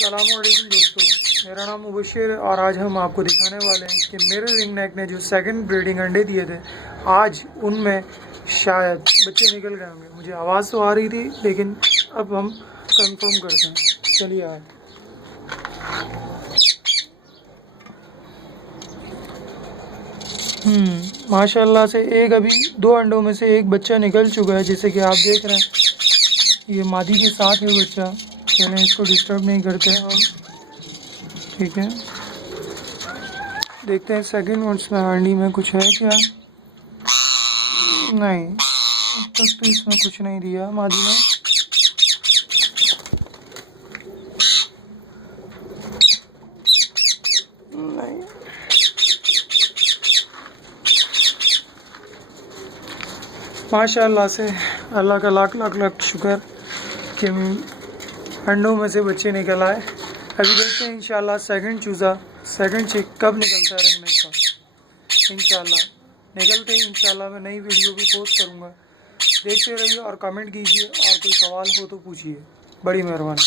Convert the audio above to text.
अस्सलामुअलैकुम दोस्तों, मेरा नाम मुबशिर और आज हम आपको दिखाने वाले हैं कि मेरे रिंग नेक ने जो सेकंड ब्रीडिंग अंडे दिए थे, आज उनमें शायद बच्चे निकल गए होंगे। मुझे आवाज़ तो आ रही थी, लेकिन अब हम कंफर्म करते हैं। चलिए आए। माशाल्लाह से एक अभी 2 अंडों में से एक बच्चा निकल चुका है, जैसे कि आप देख रहे हैं। ये मादी के साथ है बच्चा। चलें, इसको डिस्टर्ब नहीं करते हम। ठीक है, देखते हैं सेकंड उसमें हांडी में कुछ है क्या। नहीं, अब तक तो इसमें कुछ नहीं दिया मादी ने। नहीं, माशाल्लाह से अल्लाह का लाख लाख लाख शुक्र कि अंडों में से बच्चे निकल आए। अभी देखते हैं इंशाल्लाह सेकंड चिक कब निकलता है रिंग नेक का। इंशाल्लाह निकलते ही इंशाल्लाह मैं नई वीडियो भी पोस्ट करूँगा। देखते रहिए और कमेंट कीजिए, और कोई सवाल हो तो पूछिए। बड़ी मेहरबानी।